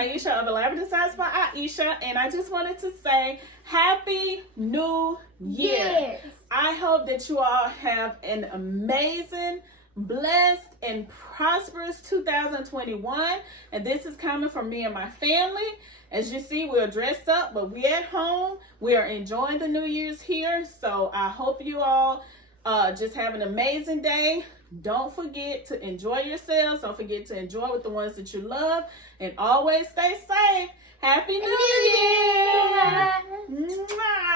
Ieasha of Elaborate Designs by Ieasha, and I just wanted to say Happy New Year. Yes. I hope that you all have an amazing, blessed, and prosperous 2021, and this is coming from me and my family. As you see, we're dressed up, but we're at home. We are enjoying the New Year's here, so I hope you all just have an amazing day. Don't forget to enjoy yourselves. Don't forget to enjoy with the ones that you love, and always stay safe. Happy New Year! Mwah.